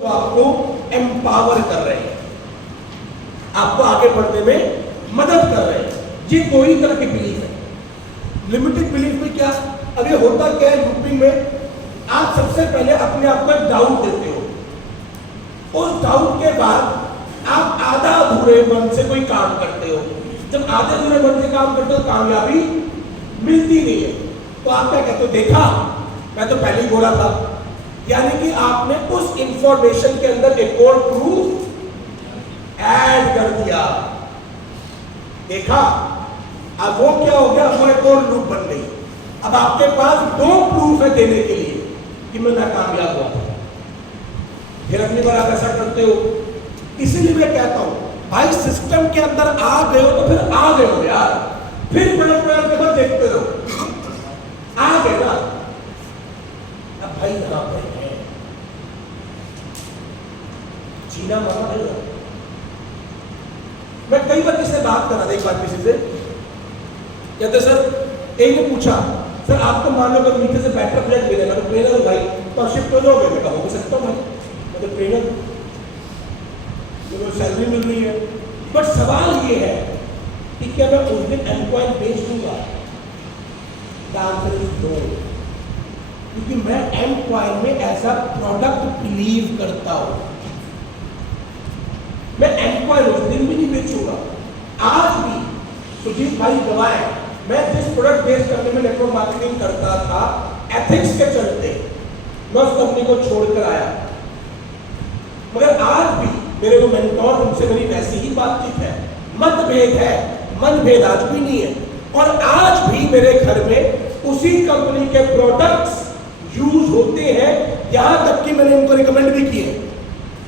तो आपको एम्पावर कर रहे हैं, आपको आगे बढ़ने में मदद कर रहे हैं। ये दो ही तरह के बिलीफ है। लिमिटेड बिलीफ में क्या, अब ये होता क्या है ग्रुपिंग में, आप सबसे पहले अपने आप को एक डाउट देते हो, उस डाउट के बाद आप आधा अधूरे मन से कोई काम करते हो। जब आधे अधूरे मन से काम करते हो कामयाबी मिलती नहीं है, तो आप क्या कहते हो, देखा मैं तो पहले ही बोला था। यानी कि आपने उस इंफॉर्मेशन के अंदर एक और प्रूफ ऐड कर दिया, देखा, अब वो क्या हो गया, वो एक और लूप बन गई। अब आपके पास दो प्रूफ है देने के लिए कि मैं नाकामयाब हुआ था। फिर अगली बार आप ऐसा करते हो। इसीलिए मैं कहता हूं भाई, सिस्टम के अंदर आ गए हो तो फिर आ गए हो यार, फिर प्रयोग के बाद देखते रहो, आ गए ना। अब भाई यहां पे है जीना मरना नहीं है। मैं कई बार किससे बात कर रहा था, एक बार किसी से कहते सर, एक ने पूछा सर आपको मान लो अगर मीठे से बैटर प्लेट मिलेगा तो ट्रेनर भाई तो आप शिफ्ट हो जाओगे। मैं कहा हो सकता हूँ भाई, मैं तो ट्रेनर, मुझे सैलरी मिल रही है। बट सवाल ये है कि क्या मैं उस दिन एम्प्लॉय बेच दूंगा? आंसर इज नो, क्योंकि मैं एम्प्लॉय में एज अ प्रोडक्ट बिलीव करता हूं। मैं एम्प्लॉय उस दिन भी नहीं बेचूंगा। आज भी सुजीत भाई गवाए, मैं जिस प्रोडक्ट बेस करने में नेटवर्क मार्केटिंग करता था, एथिक्स के चलते मैं उस कंपनी को छोड़कर आया। मगर आज भी मेरे वो मेंटोर, उनसे मेरी वैसी ही बातचीत है, मतभेद है, मनभेद आज भी नहीं है। और आज भी मेरे घर में उसी कंपनी के प्रोडक्ट्स यूज होते हैं, यहां तक कि मैंने उनको रिकमेंड भी किए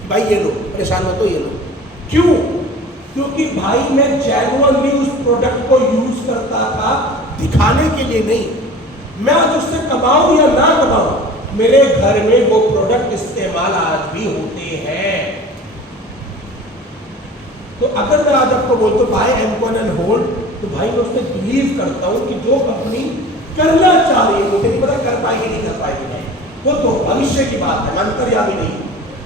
भाई ये लो, परेशान मत हो, ये लो। क्यों? क्योंकि भाई मैं जेन्युइनली उस प्रोडक्ट को यूज करता था, दिखाने के लिए नहीं। मैं आज उससे कमाऊं या ना कमाऊं, मेरे घर में वो प्रोडक्ट इस्तेमाल आज भी होते हैं। तो अगर मैं आज आपको बोलता हूं बाय एमकॉन एंड होल्ड, तो भाई मैं उसमें बिलीव करता हूं कि जो कंपनी करना चाह रही है, मुझे नहीं पता कर पाएगी नहीं कर पाएगी नहीं, वो तो भविष्य की बात है, अंतर्यामी नहीं।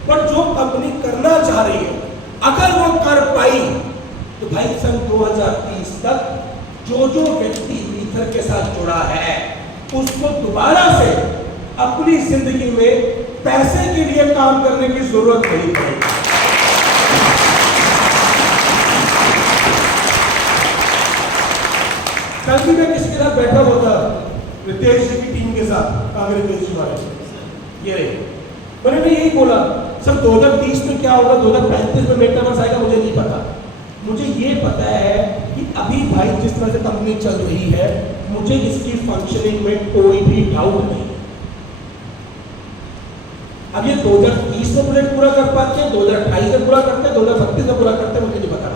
पर जो कंपनी करना चाह रही है, अगर वो कर पाई तो भाई सन 2030 तक जो जो व्यक्ति ईथर के साथ जुड़ा है उसको दोबारा से अपनी जिंदगी में पैसे के लिए काम करने की जरूरत नहीं पड़ेगी। कल भी मैं किसके साथ बैठा हुआ था, रितेश जी की टीम के साथ, कांग्रेस रितेश जी वाले, ये मैंने भी यही बोला सर 2030 में क्या होगा, 2035 में मेटावर्स आएगा, मुझे नहीं पता। मुझे ये पता है कि अभी भाई जिस तरह से कंपनी चल रही है, मुझे इसकी फंक्शनिंग में कोई भी डाउट नहीं। अब ये 2030 में प्रोजेक्ट पूरा कर पाते हैं, 2028 में पूरा करते हैं, 2032 में पूरा करते हैं, मुझे नहीं पता,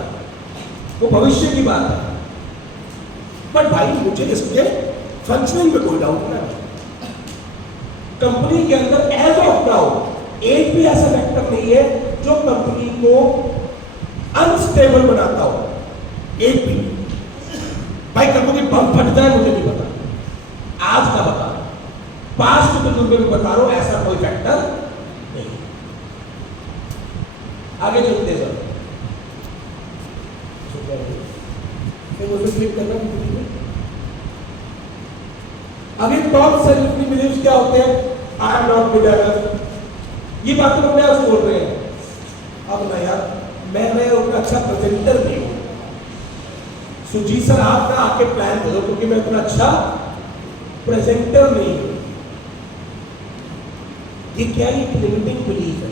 वो भविष्य की बात है। बट भाई मुझे इसके फंक्शनिंग में कोई डाउट नहीं। कंपनी के अंदर एज ऑफ नाउ एक भी ऐसा फैक्टर नहीं है जो कंपनी को अनस्टेबल बनाता हो, एक भी। भाई कंपनी बम फट जाए मुझे नहीं पता, आज का बता, पास्ट के तजुर्बे में बता रहा हूं, ऐसा कोई फैक्टर नहीं। आगे चलते सर, अभी टॉप सेल्फ बिलीव्स क्या होते हैं, I am not good enough, ये बात तो अपने आप बोल रहे हैं। अब ना यार, मैं उतना अच्छा प्रेजेंटर नहीं हूं। सुजीत सर आप ना आके प्लान करो, क्योंकि मैं उतना अच्छा प्रेजेंटर नहीं हूं। ये क्या, ये लिमिटिंग बिलीफ है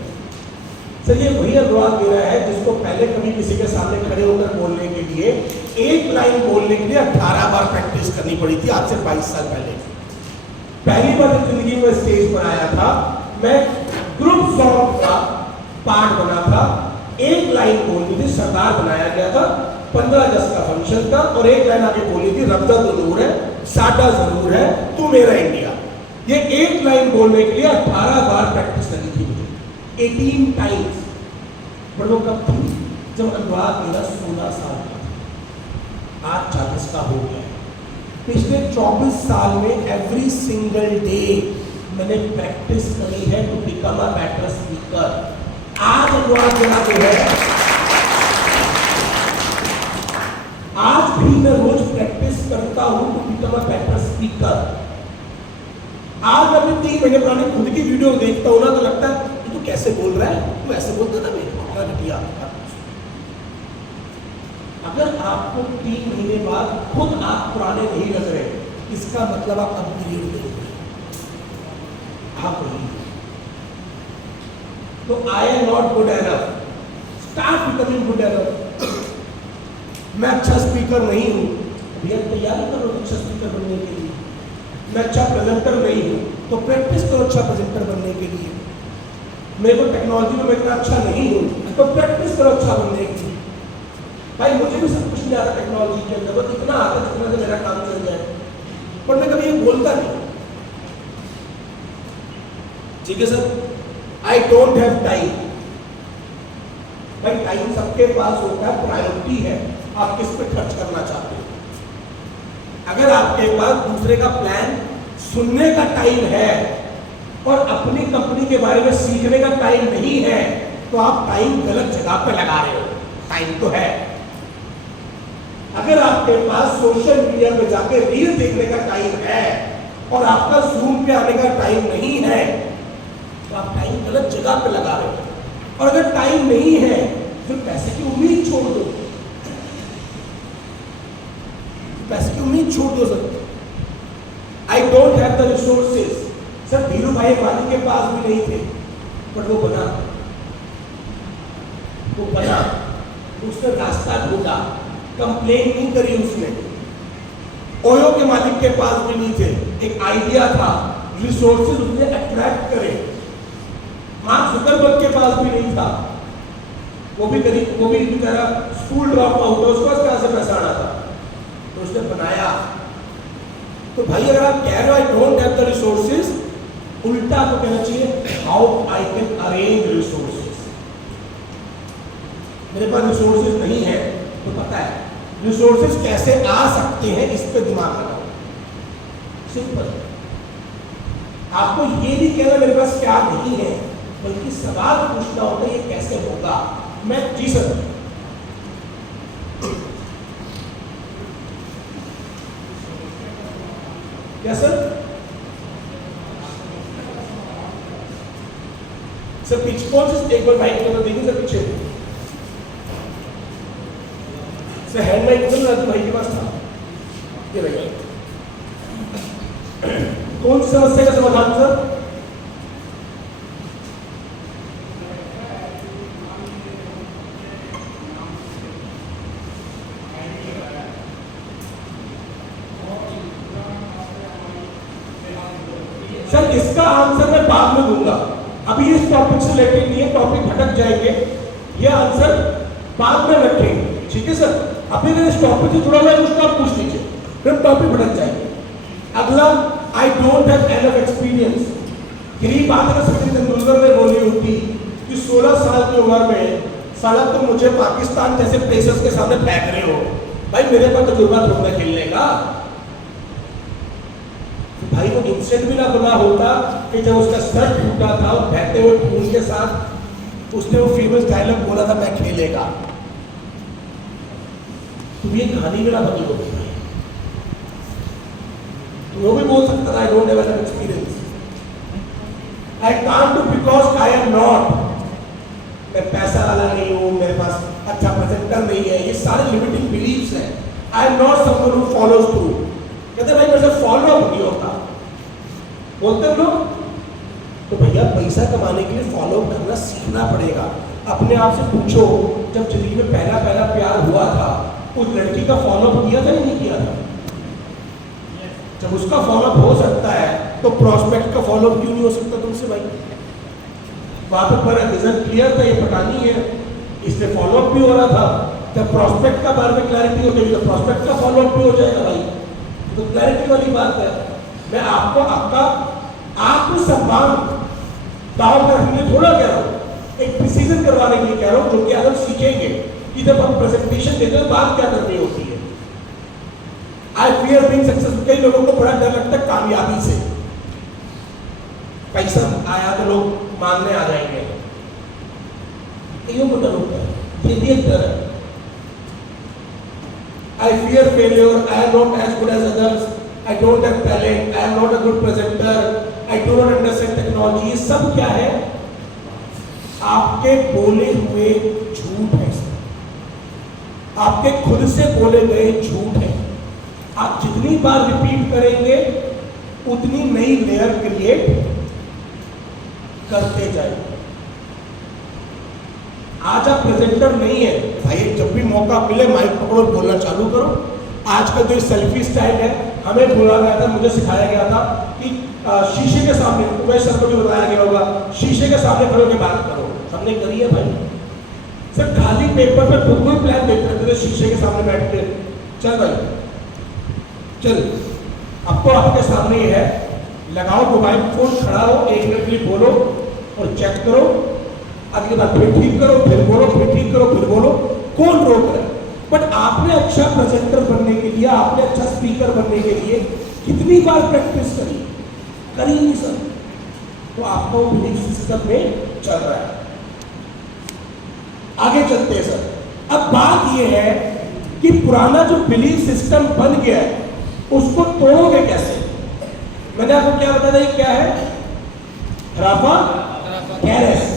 सर। ये वही अनुवाद दे रहा है जिसको पहले कभी किसी के सामने खड़े होकर बोलने के लिए, एक लाइन बोलने के लिए 18 बार प्रैक्टिस करनी पड़ी थी, आज से 22 साल पहले। पहली बार जब जिंदगी में स्टेज पर आया था, मैं ग्रुप सॉन्ग का पार्ट बना था, एक लाइन बोलनी थी, सरदार बनाया गया था, 15 अगस्त का फंक्शन था, और एक लाइन आगे बोली थी, रब्दा जरूर है, साडा जरूर है, तू मेरा इंडिया। ये एक लाइन बोलने के लिए 18 बार प्रैक्टिस करनी थी मुझे, 18 टाइम्स। पर वो कब थी, जब अनुवाद मेरा 16 साल का था, आज 40 का हो गया। पिछले 24 साल में एवरी सिंगल डे मैंने प्रैक्टिस करी है to become a better speaker. आज अनुवाद मेरा जो है, आज भी मैं रोज प्रैक्टिस करता हूं to become a better speaker. आज मैं अपने 3 महीने पुरानी खुद की वीडियो देखता हूं ना तो लगता है तू कैसे बोल रहा है, तू ऐसे बोलता था मैं घटिया। अगर आपको 3 महीने बाद खुद आप पुराने नहीं लग रहे, इसका मतलब आप अपग्रेड नहीं हो रहे, आप नहीं। तो I am not good enough, start becoming good enough. मैं अच्छा स्पीकर नहीं हूं, भैया तैयारी करो अच्छा स्पीकर बनने के लिए। मैं अच्छा प्रेजेंटर नहीं हूं, तो प्रैक्टिस करो अच्छा प्रेजेंटर बनने के लिए। मेरे को टेक्नोलॉजी में मैं इतना अच्छा नहीं हूं, तो प्रैक्टिस करो अच्छा बनने के लिए। भाई मुझे भी सब कुछ नहीं आता टेक्नोलॉजी के अंदर, बस इतना आता जितना से मेरा काम चल जाए, पर मैं कभी ये बोलता नहीं। ठीक है sir, I don't have time. भाई टाइम सबके पास होता है, प्रायोरिटी है आप किस पे खर्च करना चाहते हो। अगर आपके पास दूसरे का प्लान सुनने का टाइम है और अपनी कंपनी के बारे में सीखने का टाइम नहीं है, तो आप टाइम गलत जगह पे लगा रहे हो। टाइम तो है। अगर आपके पास सोशल मीडिया में जाके रील देखने का टाइम है और आपका जूम पे आने का टाइम नहीं है, तो आप टाइम गलत जगह पे लगा रहे हो। और अगर टाइम नहीं है फिर पैसे की उम्मीद छोड़ दो, पैसे की उम्मीद छोड़ दो sir. I don't have the resources. Sir Dhiru भाई वाली के पास भी नहीं थे, बट वो बना, उसने रास्ता ढूंढा, कंप्लेन नहीं करी उसने। ओयो के मालिक के पास भी नहीं थे, एक आइडिया था, रिसोर्सेज उसने अट्रैक्ट करे। मार्क जुकरबर्ग के पास भी नहीं था, वो भी कह रहा स्कूल ड्रॉप आउट था, उसके पास कहां से पैसा आना था, तो उसने बनाया। तो भाई अगर आप कह रहे हो I don't have the resources, उल्टा आपको कहना चाहिए how I can arrange resources. मेरे पास रिसोर्सेज नहीं है, तो पता है रिसोर्सेज कैसे आ सकते हैं, इस पे दिमाग लगाओ। सिंपल। आपको ये नहीं कहना मेरे पास क्या नहीं है, बल्कि सवाल पूछना होता है ये कैसे होगा। मैं जी सर, क्या सर? सर पीछे कौन से एक बार माइक में देखिए सर, पीछे सर हैंड माइक उधर भाई के पास था, ये रहिए। कौन सी समस्या का समाधान सर? सर इसका आंसर मैं बाद में दूंगा, अभी इस टॉपिक से रिलेटेड नहीं है, टॉपिक भटक जाएंगे, ये आंसर बाद में रखेंगे। ठीक है सर, अभी अगर इस टॉपिक से जुड़ा हुआ है उसको आप पूछ लीजिए, फिर टॉपिक भटक जाएंगे। अगला, I don't have enough experience. यही बात अगर सचिन तेंदुलकर ने बोली होती कि 16 साल की उम्र में साला तुम मुझे पाकिस्तान जैसे प्लेसेस के सामने फेंक रहे हो, भाई मेरे पास तजुर्बा थोड़ा खेलने का। भाई वो इंसिडेंट भी ना बना होता कि जब उसका सर टूटा था और बहते हुए खून के साथ उसने वो फेमस डायलॉग बोला था, मैं खेलेगा। तो ये कहानी भी ना बनी होती भाई, तो वो भी बोल सकता था I don't have an experience, I can't do because I am not. मैं पैसा वाला नहीं हूँ, मेरे पास अच्छा प्रेजेंटर नहीं है, ये सारे लिमिटिंग बिलीव्स हैं। I am not someone who follows through. कहते भाई मेरे से फॉलो अप नहीं होता, बोलते हो लोग। तो भैया पैसा कमाने के लिए फॉलो अप करना सीखना पड़ेगा। अपने आप से पूछो, जब जिंदगी में पहला प्यार हुआ था, उस लड़की का फॉलो अप किया था या नहीं किया था? जब उसका फॉलो अप हो सकता है तो प्रॉस्पेक्ट का फॉलो अप क्यों नहीं हो सकता तुमसे भाई? वहां पर पर रिजल्ट क्लियर था, ये पटानी है, इसलिए फॉलो अप भी हो रहा था। जब प्रॉस्पेक्ट का बारे में क्लैरिटी हो जाएगी तो प्रॉस्पेक्ट का फॉलो अप भी हो जाएगा भाई। तो क्लैरिटी वाली बात है। मैं आपको आपका आत्मसम्मान दाव पर रखने थोड़ा कह रहा हूँ, एक प्रिसीजन करवाने के लिए कह रहा हूँ, जो कि आप सीखेंगे कि जब हम प्रेजेंटेशन देते हैं बात क्या करनी होती है। I fear being successful. कई लोगों को बड़ा डर लगता है कामयाबी से, पैसा आया तो लोग मांगने आ जाएंगे, ये बटन होता है, ये भी एक डर है। I fear failure, I am not as good as others, I don't have talent, I am not a good presenter, I do not understand technology। ये सब क्या है? आपके बोले हुए झूठ है, आपके खुद से बोले गए झूठ है। आप जितनी बार रिपीट करेंगे उतनी नई लेयर क्रिएट करते जाएंगे। आज आप प्रेजेंटर नहीं है भाई, जब भी मौका मिले माइक पकड़ो, बोलना चालू करो। आज का जो सेल्फी स्टाइल है, हमें बोला गया था, मुझे सिखाया गया था कि शीशे के सामने, उमेश सर को भी बताया गया होगा, शीशे के सामने खड़े होकर बात करो। हमने करी है भाई, सर खाली पेपर पर बिल्कुल प्लान देख रहे थे, शीशे के सामने बैठ के चल भाई चल। अब तो आपके सामने ही है, लगाओ मोबाइल फोन, खड़ा हो, 1 मिनट के लिए बोलो और चेक करो, अगली बार फिर ठीक करो, फिर बोलो, फिर ठीक करो, फिर बोलो, कौन रोक रहा है? बट आपने अच्छा प्रेजेंटर बनने के लिए, आपने अच्छा स्पीकर बनने के लिए कितनी बार प्रैक्टिस करी नहीं सर, तो आपको बिलीफ सिस्टम में चल रहा है। आगे चलते हैं सर। अब बात यह है कि पुराना जो बिलीफ सिस्टम बन गया है उसको तोड़ोगे कैसे? मैंने आपको क्या बताया, ये क्या है? हराफा कैरस।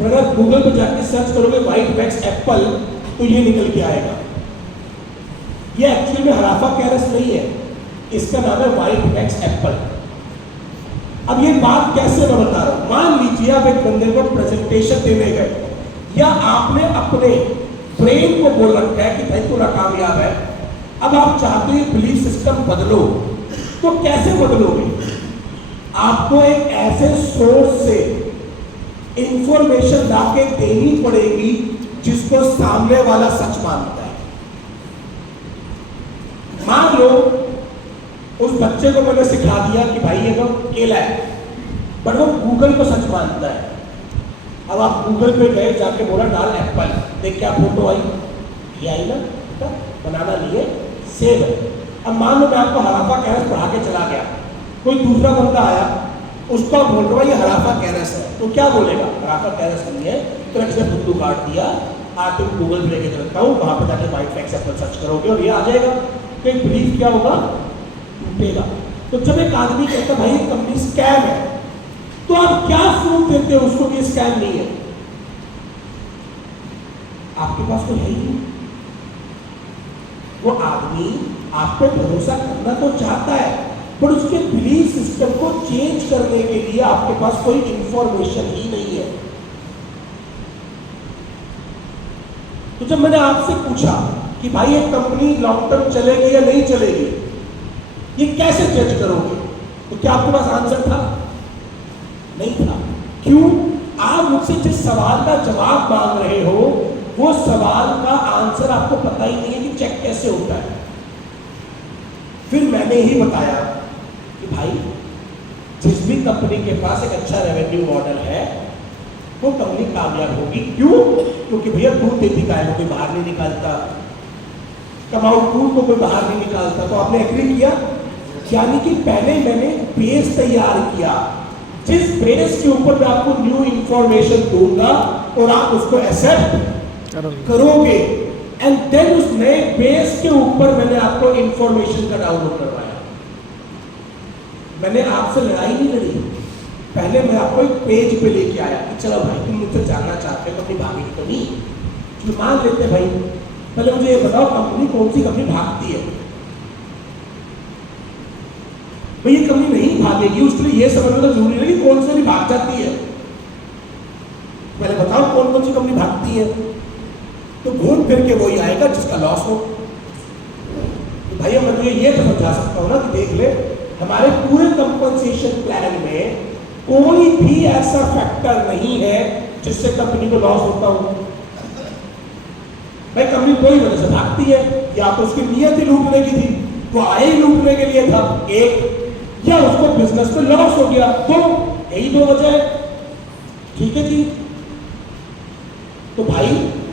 अगर गूगल पे जाके सर्च करोगे व्हाइट वैक्स एप्पल तो ये निकल के आएगा। ये एक्चुअली में हराफा कैरस नहीं है, इसका नाम है व्हाइट वैक्स एप्पल। अब ये बात कैसे मैं बता रहा हूं। मान लीजिए आप एक बंदे को प्रेजेंटेशन देने गए, या आपने अपने ब्रेन को बोल रखा है कि भाई तू नाकामयाब है, अब आप चाहते हो बिलीफ सिस्टम बदलो, तो कैसे बदलोगे? आपको एक ऐसे सोर्स से इंफॉर्मेशन लाके देनी पड़ेगी जिसको सामने वाला सच मानता है। मान लो उस बच्चे को मैंने सिखा दिया कि भाई ये तो केला है, बट वो गूगल को सच मानता है। अब आप गूगल पे गए, जाके बोला डाल एप्पल, देख क्या फोटो आई, ये आई ना, बनाना लिए सेब है। अब मान लो मैं आपको हराफा कैरस पढ़ा के चला गया, कोई दूसरा बंदा आया, उसको आप बोल रहे हो ये हराफा कैरस है, तो क्या बोलेगा? हराफा कैरस नहीं है, तो किसी ने बुद्धू काट दिया, आप तुम गूगल पे लेके चलता हूँ, वहां पर जाके व्हाइट वैक्स एप्पल सर्च करोगे और ये आ जाएगा। तो एक बिलीफ क्या होगा? टूटेगा। तो जब एक आदमी कहता भाई ये कंपनी स्कैम है, तो आप क्या प्रूफ देते हो उसको कि स्कैम नहीं है? आपके पास तो है ही नहीं। वो आदमी आप पे भरोसा करना तो चाहता है, पर उसके बिलीफ सिस्टम को चेंज करने के लिए आपके पास कोई इंफॉर्मेशन ही नहीं है। तो जब मैंने आपसे पूछा कि भाई एक कंपनी लॉन्ग टर्म चलेगी या नहीं चलेगी, ये कैसे जज करोगे, तो क्या आपके पास आंसर था? नहीं था। क्यों? आप मुझसे जिस सवाल का जवाब मांग रहे हो वो सवाल का आंसर आपको पता ही नहीं है कि चेक कैसे होता है। फिर मैंने ही बताया कि भाई जिस भी कंपनी के पास एक अच्छा रेवेन्यू मॉडल है वो कंपनी कामयाब होगी। क्यों? क्योंकि भैया दूध देती गाय को कोई बाहर नहीं निकालता, कमाऊ दूध को कोई बाहर नहीं निकालता। तो आपने एग्री किया, यानी कि पहले मैंने बेस तैयार किया, जिस बेस के ऊपर मैं आपको न्यू इंफॉर्मेशन दूंगा और आप उसको एक्सेप्ट करोगे, एंड देन उस नए बेस के ऊपर मैंने आपको इंफॉर्मेशन का डाउनलोड करवाया। मैंने आपसे लड़ाई नहीं लड़ी, पहले मैं आपको एक पेज पे लेके आया कि चलो भाई तुम मुझसे जानना चाहते हो कंपनी भागेगी तो नहीं, तो मान लेते भाई पहले मुझे ये बताओ कंपनी कौन सी कंपनी भागती है। भाई ये कंपनी नहीं भागेगी उसके लिए ये समझना तो जरूरी है कि कौन सी भाग जाती है। पहले बताओ कौन कौन सी कंपनी भागती है, तो घूम फिर के वही आएगा जिसका लॉस हो। तो भाई मैं तुझे ये तो समझा सकता हूँ ना कि देख ले हमारे पूरे कंपनसेशन प्लान में कोई भी ऐसा फैक्टर नहीं है जिससे कंपनी को लॉस होता हो। भाई कंपनी कोई वजह से भागती है, या तो उसकी नीयत ही लूटने की थी, वो आए ही लूटने के लिए था एक, या उसको बिजनेस में लॉस हो गया, तो यही दो वजह है। ठीक है जी। तो भाई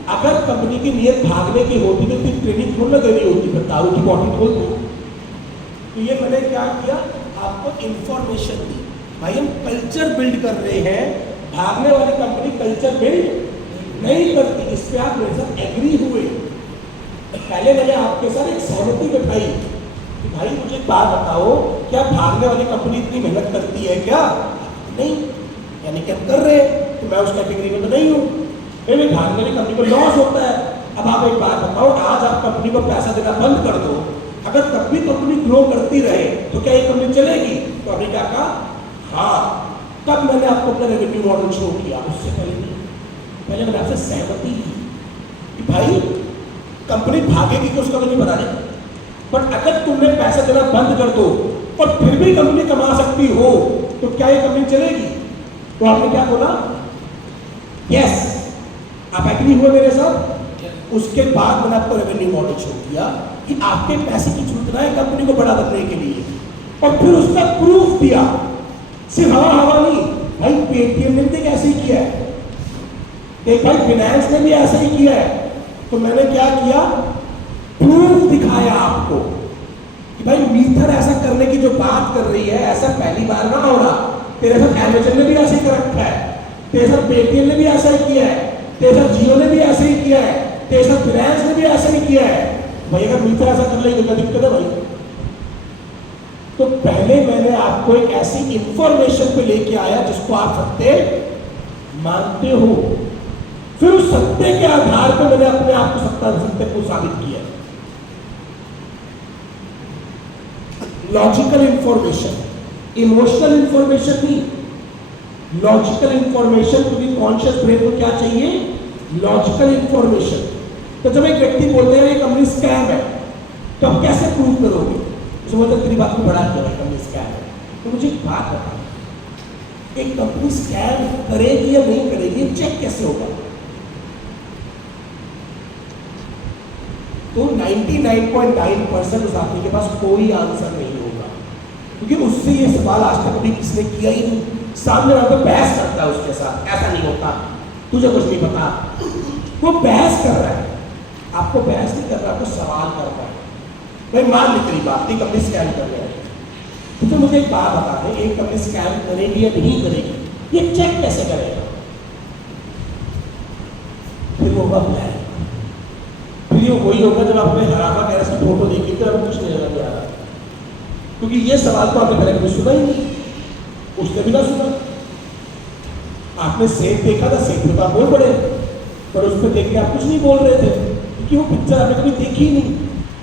अगर कंपनी की नीयत भागने की होती तो फिर ट्रेनिंग थोड़ी ना देनी होती, फिर दारू की बॉटल खोल दो। तो ये मैंने क्या किया, आपको इंफॉर्मेशन दी। भाई हम कल्चर बिल्ड कर रहे हैं, भागने वाली कंपनी कल्चर बिल्ड नहीं कर इस पे आप मेरे साथ एग्री हुए। पहले मैंने आपके साथ एक सहमति बैठाई कि भाई मुझे एक बात बताओ, क्या भागने वाली कंपनी इतनी मेहनत करती है क्या? नहीं, यानी कि हम कर रहे हैं, तो मैं उस कैटेगरी में तो नहीं हूँ। भाई भागने वाली कंपनी को लॉस होता है। अब आप एक बात बताओ, आज आप कंपनी को पैसा देना बंद कर दो, अगर तब भी कंपनी ग्रो करती रहे तो क्या ये कंपनी चलेगी? तो आपने क्या कहा? हाँ। तब मैंने आपको अपना रेवेन्यू मॉडल शो किया, उससे पहले नहीं। पहले मैंने आपसे सहमति की कि भाई कंपनी भागेगी कि उसका नहीं बता रहे, बट अगर तुमने पैसा देना बंद कर दो और फिर भी कंपनी कमा सकती हो तो क्या ये कंपनी चलेगी? तो आपने क्या बोला? यस। आप एग्री हुए मेरे साथ? उसके बाद मैंने आपको रेवेन्यू मॉडल शो किया कि आपके पैसे की जरूरत ना है कंपनी को बड़ा बनने के लिए, और फिर उसका प्रूफ दिया। सिर्फ हवा नहीं, भाई पेटीएम ने भी ऐसे ही किया है, एक भाई फाइनेंस ने भी ऐसा ही किया है। तो मैंने क्या किया? प्रूफ दिखाया आपको कि भाई मीथर ऐसा करने की जो बात कर रही है, ऐसा पहली बार ना हो रहा। तेरे साथ अमेजन ने भी ऐसे ही कर रखा है, तेरे साथ पेटीएम ने भी ऐसा ही किया है, तेरे साथ जियो ने भी ऐसे ही किया है, तेरे साथ फाइनेंस ने भी ऐसा ही किया है। भाई अगर मीथर ऐसा कर लेगी तो क्या दिक्कत है भाई? तो पहले मैंने आपको एक ऐसी इंफॉर्मेशन पे लेके आया जिसको आप सत्य मानते हो, फिर उस सत्य के आधार पर मैंने अपने आप को सत्य को साबित किया। लॉजिकल इंफॉर्मेशन, इमोशनल इंफॉर्मेशन नहीं, लॉजिकल इंफॉर्मेशन। क्योंकि कॉन्शियस ब्रेन को क्या चाहिए? Logical information. तो जब एक व्यक्ति बोलते हैं ये कंपनी स्कैम है, तो आप कैसे प्रूव करोगे? तेरी बात को बढ़ा दिया कंपनी स्कैम है। तो मुझे एक बात बता, एक कंपनी स्कैम करेगी या नहीं करेगी, चेक कैसे होगा? तो 99.9% उस आदमी के पास कोई आंसर नहीं होगा, क्योंकि उससे ये सवाल आज तक कभी किसने किया ही नहीं। सामने वाला तो बहस करता है उसके साथ, ऐसा नहीं होता, तुझे कुछ नहीं पता। वो बहस कर रहा है, आपको बहस नहीं कर रहा, आपको सवाल कर रहा है। भाई मान ली तेरी बात, एक कंपनी स्कैम कर रहा है, तो मुझे एक बात बता दे, एक कंपनी स्कैम करेगी या नहीं करेगी, ये चेक कैसे करेगा? फिर वो होगा प्लान। फिर ये वही होगा जब आपने हरामा गैस की फोटो देखी तो आपको कुछ नहीं लगा जा रहा, क्योंकि ये सवाल तो आपने पहले कभी सुना ही नहीं, उसने भी ना सुना। आपने सेब देखा था, सेब तो आप बोल पड़े, पर उस पर देख के आप कुछ नहीं बोल रहे थे, क्योंकि वो पिक्चर आपने कभी देखी ही नहीं।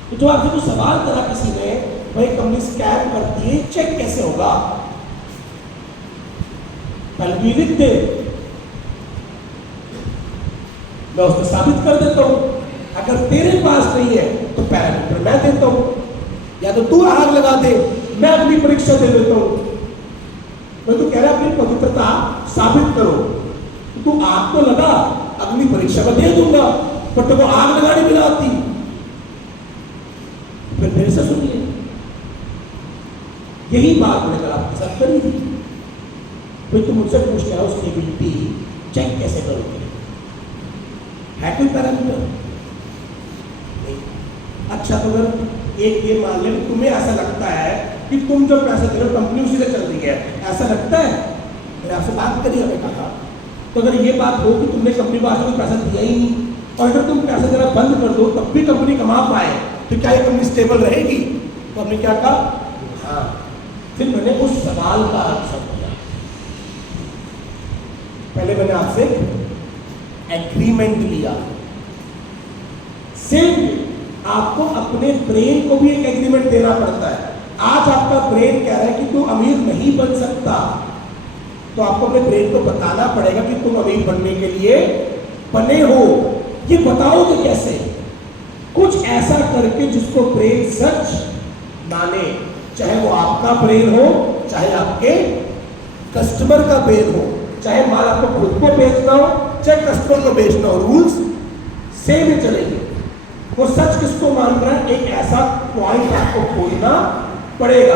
तो जो आपसे कुछ सवाल करा किसी ने, भाई कंपनी स्कैम करती है, चेक कैसे होगा? पहले लिख दे, मैं उसको साबित कर देता हूं। अगर तेरे पास नहीं है तो पैरामीटर मैं देता हूं, या तो तू आग लगा दे, मैं अपनी परीक्षा दे देता हूं। मैं तो कह रहा अपनी पवित्रता साबित करो, तो तू आग तो लगा, अगली परीक्षा में दे दूंगा, पर तुमको आग लगाने भी ना आती, फिर मेरे से सुनिए। यही बात मैंने कल आपके साथ करी थी। फिर तुम मुझसे पूछते हो स्टेबिलिटी चेक कैसे करोगे? है कोई पैरामीटर? नहीं। अच्छा, तो अगर एक ये मान ले तुम्हें ऐसा लगता है कि तुम जो पैसे दे रहे हो कंपनी उसी से चल रही है, ऐसा लगता है? मैंने आपसे बात करी, हमें कहा तो अगर ये बात हो कि तुमने कंपनी को आज तक पैसा दिया ही नहीं, और अगर तुम पैसा देना बंद कर दो तब भी कंपनी कमा पाए, तो क्या ये कंपनी स्टेबल रहेगी? तो हमने क्या कहा? हाँ। फिर मैंने उस सवाल का आंसर दिया। पहले मैंने आपसे एग्रीमेंट लिया, सेम आपको अपने ब्रेन को भी एक एग्रीमेंट देना पड़ता है। आज आपका ब्रेन कह रहा है कि तू अमीर नहीं बन सकता, तो आपको अपने ब्रेन को बताना पड़ेगा कि तुम अमीर बनने के लिए बने हो। ये बताओगे कैसे? कुछ ऐसा करके जिसको ब्रेन सच माने, चाहे वो आपका ब्रेन हो, चाहे आपके कस्टमर का ब्रेन हो, चाहे माल आपको खुद को बेचना हो, चाहे कस्टमर को बेचना हो, रूल्स सेम ही चलेंगे। वो सच किसको मान रहा है, एक ऐसा पॉइंट आपको खोजना पड़ेगा।